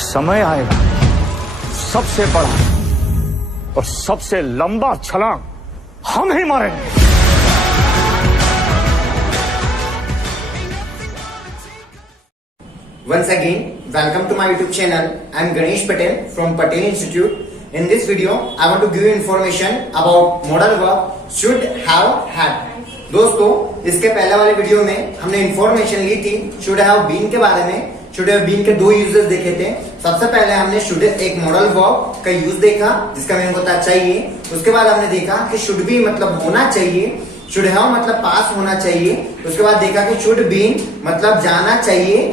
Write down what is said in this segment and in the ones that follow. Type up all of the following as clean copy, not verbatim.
समय आएगा, सबसे बड़ा और सबसे लंबा छलांग हम ही मारेंगे। Once again, welcome to my YouTube channel. I am Ganesh Patel from Patel Institute. In this video, I want to give you information about modal verb should have had. दोस्तों, इसके पहले वाले वीडियो में हमने इन्फॉर्मेशन ली थी should have been के बारे में। should have been के दो यूजेस देखे थे। सबसे पहले हमने should एक मॉडल वर्ब का यूज देखा जिसका मीनिंग होता है चाहिए। उसके बाद हमने देखा कि should be मतलब होना चाहिए, should have मतलब पास होना चाहिए। उसके बाद देखा कि should been मतलब जाना चाहिए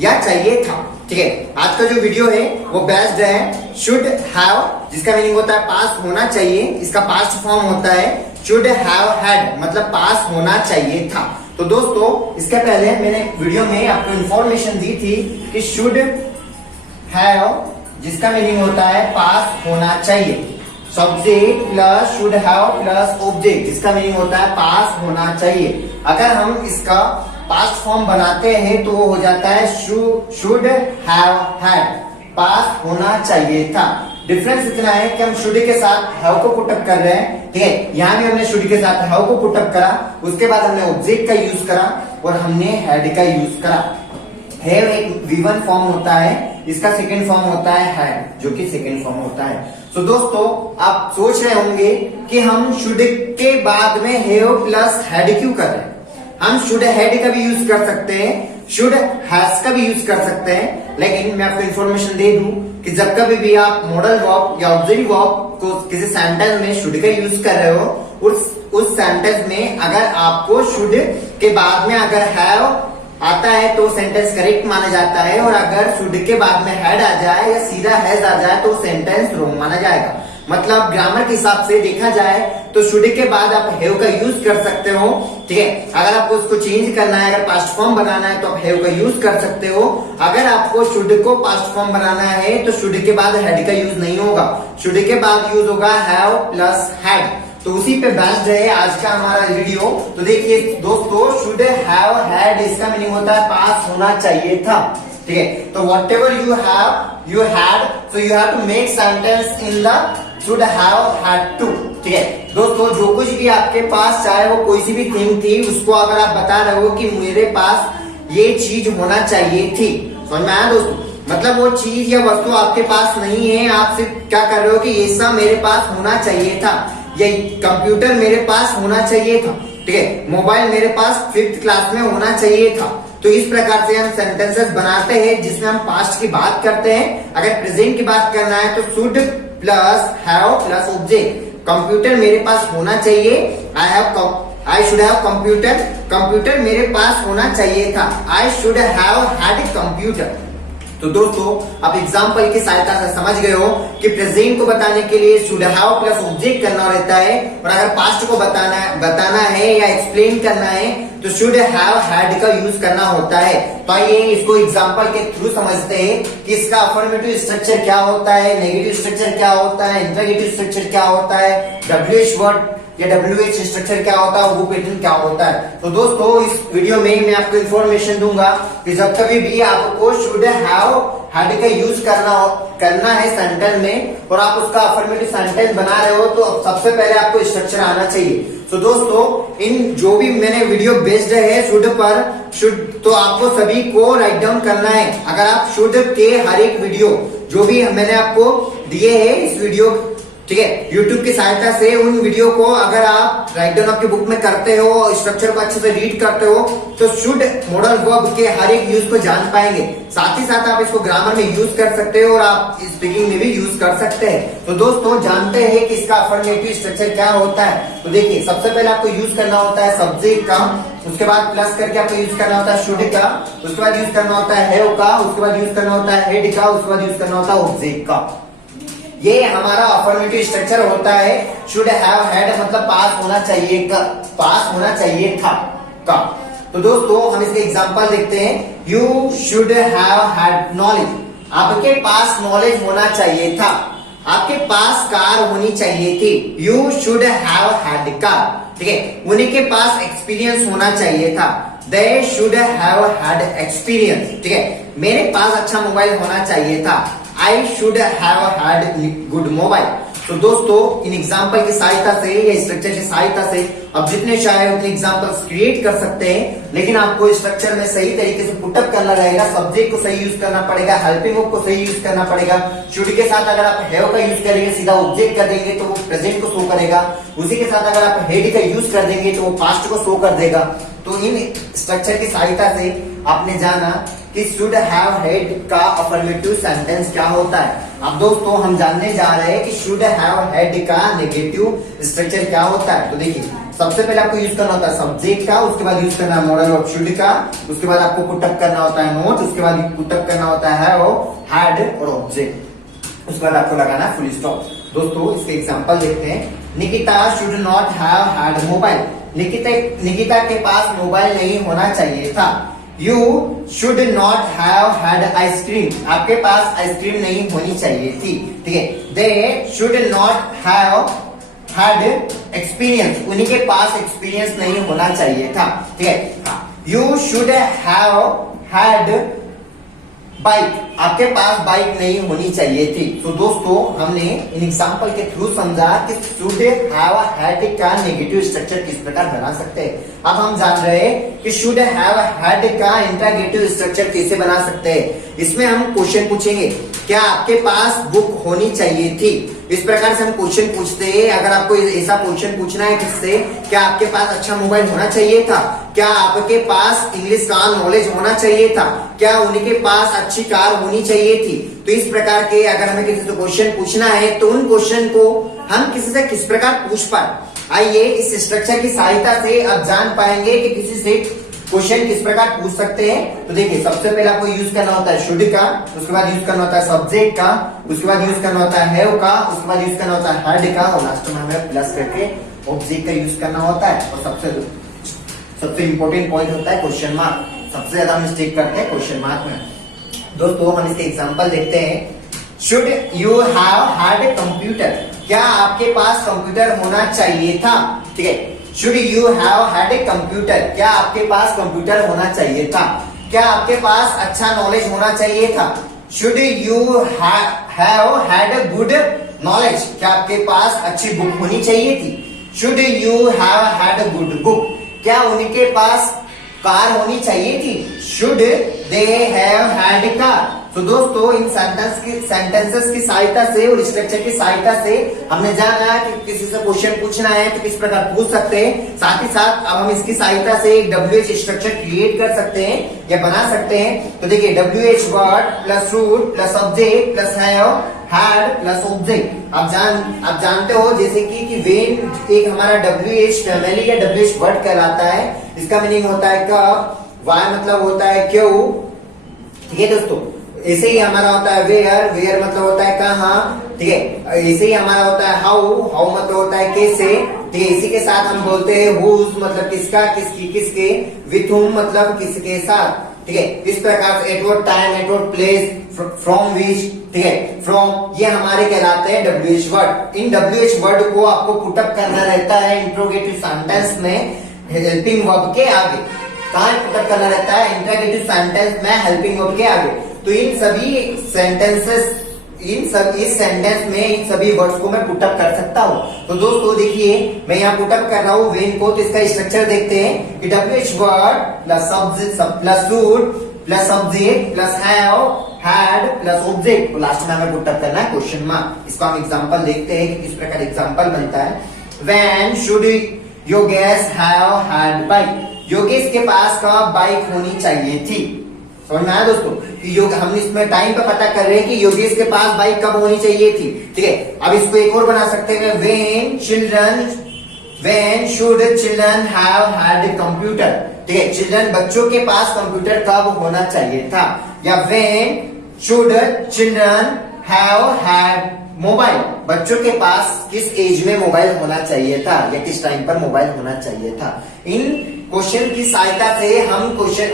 या चाहिए था। ठीक है, आज का जो वीडियो है वो बेस्ड है शुड हैव, जिसका मीनिंग होता है पास होना चाहिए। इसका पास्ट फॉर्म होता है शुड हैव हैड, मतलब पास होना चाहिए था। तो दोस्तों, इसके पहले मैंने वीडियो में आपको इन्फॉर्मेशन दी थी कि शुड हैव, जिसका मीनिंग होता है पास होना चाहिए। Subject plus should have plus object, जिसका मीनिंग होता है पास होना चाहिए। अगर हम इसका पास्ट फॉर्म बनाते हैं तो वो हो जाता है शुड हैव हैड, पास होना चाहिए था। डिफरेंस इतना है कि हम शुड के साथ हैव को पुटअप कर रहे हैं। ठीक है, यहाँ भी हमने शुड के साथ हैव को पुटअप करा, उसके बाद हमने ऑब्जेक्ट का यूज करा और हमने हैड का यूज करा। हैव एक V1 फॉर्म होता है, इसका सेकेंड फॉर्म होता है हैड, जो कि सेकेंड फॉर्म होता है। तो दोस्तों, आप सोच रहे होंगे कि हम शुड के बाद में हैव प्लस हैड क्यों कर रहे हैं। हम शुड हैड का भी यूज कर सकते हैं, शुड हैज का भी यूज कर सकते हैं, लेकिन मैं आपको इन्फॉर्मेशन दे दूं कि जब कभी भी आप मॉडल वर्ब या ऑक्सिलरी वर्ब को किसी सेंटेंस में शुड का यूज कर रहे हो, उस सेंटेंस में अगर आपको शुड के बाद में अगर हैव आता है तो सेंटेंस करेक्ट माना जाता है, और अगर शुड के बाद में हैड आ जाए या सीधा हैज आ जाए तो सेंटेंस रॉन्ग माना जाएगा। मतलब ग्रामर के हिसाब से देखा जाए तो शुड के बाद आप हैव का यूज कर सकते हो। ठीक है, अगर आपको उसको चेंज करना है, अगर पास्ट फॉर्म बनाना है तो आप हैव का यूज कर सकते हो। अगर आपको शुड को पास्ट फॉर्म बनाना है तो शुड के बाद हैड का यूज नहीं होगा, शुड के बाद यूज होगा हैव प्लस हैड। तो उसी पे बेस्ड है आज का हमारा वीडियो। तो देखिए दोस्तों, शुड हैव हैड इसका मीनिंग होता है पास होना चाहिए था। ठीक है, तो whatever you had, so you have to make sentence in the should have had to. ठीक है दोस्तों, जो कुछ भी आपके पास चाहे वो कोई सी भी थिंग थी, उसको अगर आप बता रहे हो कि मेरे पास ये चीज होना चाहिए थी, समझ में आया दोस्तों। मतलब वो चीज या वस्तु आपके पास नहीं है, आप सिर्फ क्या कर रहे हो कि ये सब मेरे पास होना चाहिए था, ये कंप्यूटर मेरे पास होना चाहिए था। ठीक है, मोबाइल मेरे पास 5th क्लास में होना चाहिए था। तो इस प्रकार से हम सेंटेंसेस बनाते हैं जिसमें हम पास्ट की बात करते हैं। अगर प्रेजेंट की बात करना है तो should plus have plus object. Computer मेरे पास होना चाहिए, I should have computer, computer मेरे पास होना चाहिए था, I should have had computer. तो दोस्तों, आप एग्जाम्पल की सहायता से समझ गए हो कि प्रेजेंट को बताने के लिए शुड हैव प्लस ऑब्जेक्ट करना रहता है, और अगर पास्ट को बताना है या एक्सप्लेन करना है तो शुड हैव हैड का यूज करना होता है। तो आइए इसको एग्जाम्पल के थ्रू समझते हैं कि इसका अफर्मेटिव स्ट्रक्चर क्या होता है, नेगेटिव स्ट्रक्चर क्या होता है, इंटरोगेटिव स्ट्रक्चर क्या होता है, WH वर्ड या WH स्ट्रक्चर क्या होता है, वो पैटर्न क्या होता है। तो दोस्तों, इस वीडियो में मैं आपको इन्फॉर्मेशन दूंगा कि जब कभी भी आपको शुड हैव हैड का यूज करना है सेंटेंस में, और आप उसका अफर्मेटिव सेंटेंस बना रहे हो, तो सबसे पहले आपको स्ट्रक्चर आना चाहिए। तो दोस्तों, इन जो भी मैंने वीडियो बेस्ड है शुड पर, शुड तो आपको सभी को राइट डाउन करना है। अगर आप शुड के हर एक वीडियो जो भी मैंने आपको दिए है इस वीडियो, ठीक है, YouTube की सहायता से उन वीडियो को अगर आप राइट डाउन आपके बुक में करते हो और स्ट्रक्चर को अच्छे से रीड करते हो तो शुड मॉडल वर्ब के हर एक यूज को जान पाएंगे। साथ ही साथ आप इसको ग्रामर में यूज कर सकते हो और आप स्पीकिंग में भी यूज कर सकते हैं। तो दोस्तों, जानते हैं कि इसका अफर्मेटिव स्ट्रक्चर क्या होता है। तो देखिए, सबसे पहले आपको यूज करना होता है सब्जेक्ट का, उसके बाद प्लस करके आपको यूज करना होता है शुड का, उसके बाद यूज करना होता है हैव का, उसके बाद यूज करना होता है हेड का, उसके बाद यूज करना होता है ऑब्जेक्ट का। ये हमारा अफर्मेटिव स्ट्रक्चर होता है। शुड हैव हैड मतलब पास होना चाहिए का, पास होना चाहिए था का। तो दोस्तों, हम इसके एग्जांपल देखते हैं। You should have had knowledge, आपके पास नॉलेज होना चाहिए था, आपके पास कार होनी चाहिए थी। You should have had car. ठीक है, उन्हीं के पास एक्सपीरियंस होना चाहिए था। They should have had experience, ठीक है, मेरे पास अच्छा मोबाइल होना चाहिए था, I should have had good mobile. तो दोस्तों इन एग्जाम्पल की सहायता से या स्ट्रक्चर की सहायता से अब जितने चाहे उतने एग्जाम्पल्स क्रिएट कर सकते हैं, लेकिन आपको स्ट्रक्चर में सही तरीके से पुटअप करना रहेगा, सब्जेक्ट को सही यूज करना पड़ेगा, हेल्पिंग वर्ब को सही यूज करना पड़ेगा। शुड के साथ अगर आप हैव का यूज करेंगे सीधा ऑब्जेक्ट कर देंगे तो वो प्रेजेंट को शो करेगा, उसी के साथ अगर आप हैड का यूज कर देंगे तो वो पास्ट को शो कर देगा। तो इन स्ट्रक्चर की सहायता से आपने जाना कि शुड हैव हैड का अफर्मेटिव सेंटेंस क्या होता है। अब दोस्तों हम जानने जा रहे हैं कि शुड हैव हैड का नेगेटिव स्ट्रक्चर क्या होता है। तो देखिए सबसे पहले आपको यूज करना होता है सब्जेक्ट का, उसके बाद यूज करना है मॉडल वर्ब शुड का, उसके बाद आपको पुटअप करना होता है नोट, उसके बाद पुटअप करना होता है वो हैड और ऑब्जेक्ट, उसके बाद आपको लगाना है फुल स्टॉप। दोस्तों इसके एग्जांपल देखते हैं। Nikita should not have had mobile, Nikita के पास मोबाइल नहीं होना चाहिए था। You should not have had ice cream, आपके पास आइसक्रीम नहीं होनी चाहिए थी, ठीक है। They should not have had experience, उन्हीं के पास एक्सपीरियंस नहीं होना चाहिए था, ठीक है। You should have had bike, आपके पास बाइक नहीं होनी चाहिए थी। तो दोस्तों हमने इन एग्जांपल के थ्रू समझा कि शुड हैव हैड का नेगेटिव स्ट्रक्चर किस प्रकार बना सकते हैं। अब हम जान रहे हैं कि शुड हैव हैड का इंट्रोगेटिव स्ट्रक्चर कैसे बना सकते हैं। इसमें हम क्वेश्चन पूछेंगे, क्या आपके पास बुक होनी चाहिए थी, इस प्रकार से हम क्वेश्चन पूछते हैं। अगर आपको ऐसा क्वेश्चन पूछना है किससे, क्या आपके पास अच्छा मोबाइल होना चाहिए था, क्या आपके पास इंग्लिश का नॉलेज होना चाहिए था, क्या उनके पास अच्छी कार होनी चाहिए थी। तो इस प्रकार के अगर हमें किसी से क्वेश्चन पूछना है तो उन क्वेश्चन को हम किसी से किस प्रकार पूछ पाए। आइए इस स्ट्रक्चर की सहायता से अब जान पाएंगे कि किसी से क्वेश्चन किस प्रकार पूछ सकते हैं। तो देखिए सबसे पहले आपको यूज करना होता है शुड का, उसके बाद यूज करना होता है सब्जेक्ट का, उसके बाद यूज करना होता है हैव का, उसके बाद यूज करना होता है हैड का, और लास्ट में हमें प्लस करके ऑब्जेक्ट का यूज करना होता है। और सबसे इंपॉर्टेंट पॉइंट होता है क्वेश्चन मार्क, सबसे ज्यादा मिस्टेक करते हैं क्वेश्चन मार्क में। दोस्तों हम इसके एग्जांपल देखते हैं। Should you have had computer, क्या आपके पास कंप्यूटर होना चाहिए था, ठीक है। Should you have had a computer, क्या आपके पास कंप्यूटर होना चाहिए था, क्या आपके पास अच्छा नॉलेज होना चाहिए था। Should you have had good knowledge, क्या आपके पास अच्छी बुक होनी चाहिए थी। Should you have had good book, क्या उनके पास कार होनी चाहिए थी। Should they have had car. तो दोस्तों इन सेंटेंसेस की सहायता से और स्ट्रक्चर की सहायता से हमने जाना कि किसी से क्वेश्चन पूछना है तो किस प्रकार पूछ सकते हैं। साथ ही साथ अब हम इसकी सहायता से एक WH स्ट्रक्चर क्रिएट कर सकते हैं या बना सकते हैं। तो देखिए WH word plus root plus subject plus have had plus object. आप जानते हो जैसे कि वेन एक हमारा WH फैमिली या WH वर्ड कहलाता है। इसका मीनिंग होता है कब, वाई मतलब होता है क्यों, ठीक है दोस्तों। ऐसे ही हमारा होता है वेयर, वेयर मतलब होता है कहाँ, ठीक है। ऐसे ही हमारा होता है हाउ, हाउ मतलब होता है कैसे, ठीक है। इसी के साथ हम बोलते हैं हुज मतलब किसका, किसकी, किसके। विथ हुम मतलब किसके साथ, ठीक है। इस प्रकार से at what time, at what place, from which, ठीक है, फ्रॉम, ये हमारे कहलाते हैं WH वर्ड। इन WH वर्ड को आपको पुटअप करना रहता है इंट्रोगेटिव सेंटेंस में हेल्पिंग वर्ब के आगे। कहाँ पुटअप करना रहता है, इंट्रोगेटिव सेंटेंस में हेल्पिंग वर्ब के आगे। तो इन सभी सेंटेंसेस, इस सेंटेंस में इन सभी वर्ड्स को मैं पुटअप कर सकता हूँ। तो दोस्तों देखिए मैं यहाँ पुटअप कर रहा हूँ वेन को। तो इसका स्ट्रक्चर देखते हैं कि WH word plus root plus subject plus have had plus object, तो लास्ट में हमें पुटअप करना है क्वेश्चन मार्क। इसका हम एग्जांपल देखते हैं कि किस प्रकार एग्जांपल बनता है। When should Yogesh have had bike, Yogesh के पास कब बाइक होनी चाहिए थी। समझ में आया दोस्तों कि हम इसमें टाइम पे पता कर रहे हैं कि योगेश के पास बाइक कब होनी चाहिए थी, ठीक है। अब इसको एक और बना सकते हैं, when should children have had computer, ठीक है। चिल्ड्रन बच्चों के पास कंप्यूटर कब होना चाहिए था। या when should children have had mobile, बच्चों के पास किस एज में मोबाइल होना चाहिए था या किस टाइम पर मोबाइल होना चाहिए था। इन क्वेश्चन की सहायता से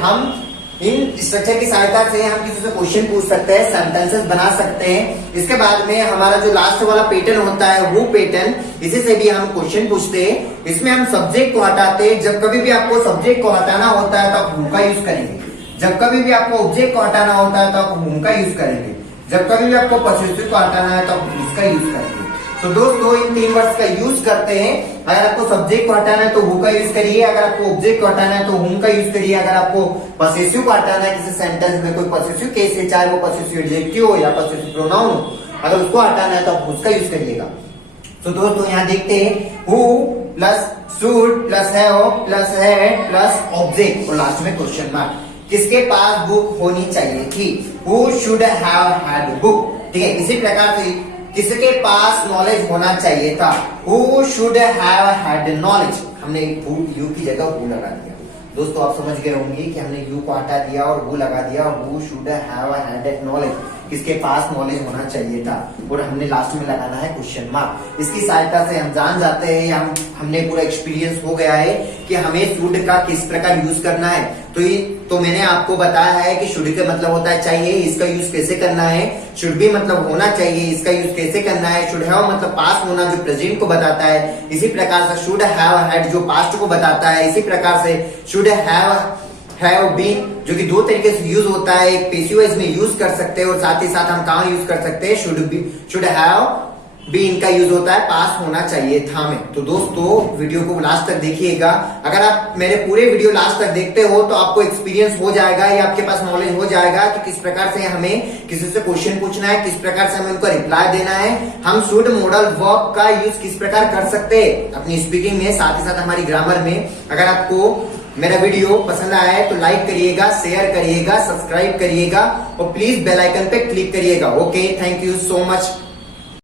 हम इन स्ट्रक्चर की सहायता से हम किसी से क्वेश्चन पूछ सकते हैं, सेंटेंसेस बना सकते हैं। इसके बाद में हमारा जो लास्ट वाला पैटर्न होता है वो पैटर्न, इसी से भी हम क्वेश्चन पूछते हैं। इसमें हम सब्जेक्ट को हटाते हैं। जब कभी भी आपको सब्जेक्ट को हटाना होता है तो आप हु का यूज करेंगे। जब कभी भी आपको ऑब्जेक्ट को हटाना होता है तो आप हुम का यूज करेंगे। जब कभी भी आपको पॉसेसिव को हटाना है तो आप उसका यूज करेंगे। तो दोस्तों इन 3 वर्ड्स का यूज करते हैं। अगर आपको सब्जेक्ट को हटाना है तो हु का यूज करिए, अगर आपको ऑब्जेक्ट को हटाना है तो हुम का यूज करिए, अगर आपको पॉसेसिव को हटाना है किसी सेंटेंस में, कोई पॉसेसिव केस है, चाहे वो पॉसेसिव एडजेक्टिव हो या पॉसेसिव प्रोनाउन हो, अगर उसको हटाना है तो आप उसका यूज करिएगा। तो दोस्तों यहाँ देखते हैं who plus should plus have plus had plus object और लास्ट में क्वेश्चन मार्क। किसके पास बुक होनी चाहिए थी? Who should have had book. ठीक है, इसी प्रकार से किसके पास नॉलेज होना चाहिए था? Who should have had knowledge. हमने यू की जगह हु लगा दिया। दोस्तों आप समझ गए होंगे कि हमने यू को हटा दिया और हु लगा दिया। Who should have had knowledge, किसके पास नॉलेज होना चाहिए था, और हमने लास्ट में लगाना है क्वेश्चन मार्क। इसकी सहायता से हम जान जाते हैं या हमने पूरा एक्सपीरियंस हो गया है कि हमें शुड का किस प्रकार यूज करना है। तो मैंने आपको बताया है कि शुड का मतलब होता है चाहिए, इसका यूज कैसे करना है। शुड भी मतलब होना चाहिए, इसका यूज कैसे करना है। शुड हैव मतलब पास होना जो प्रेजेंट को बताता है। इसी प्रकार से शुड हैव हैड जो पास्ट को बताता है। इसी प्रकार से शुड हैव बीन जो कि 2 तरीके से यूज होता है। एक पैसिव वॉइस में यूज कर सकते हैं और साथ ही साथ हम कहाँ यूज कर सकते हैं, शुड हैव बीन का यूज होता है पास होना चाहिए था में। तो दोस्तों वीडियो को लास्ट तक देखिएगा। अगर आप मेरे पूरे वीडियो लास्ट तक देखते हो तो आपको एक्सपीरियंस हो जाएगा या आपके पास नॉलेज हो जाएगा कि किस प्रकार से हमें किसी से क्वेश्चन पूछना है, किस प्रकार से हमें उनको रिप्लाई देना है, हम शुड मॉडल वर्ब का यूज किस प्रकार कर सकते हैं अपनी स्पीकिंग में, साथ ही साथ हमारी ग्रामर में। अगर आपको मेरा वीडियो पसंद आया है तो लाइक करिएगा, शेयर करिएगा, सब्सक्राइब करिएगा और प्लीज बेल आइकन पे क्लिक करिएगा। Okay, thank you so much.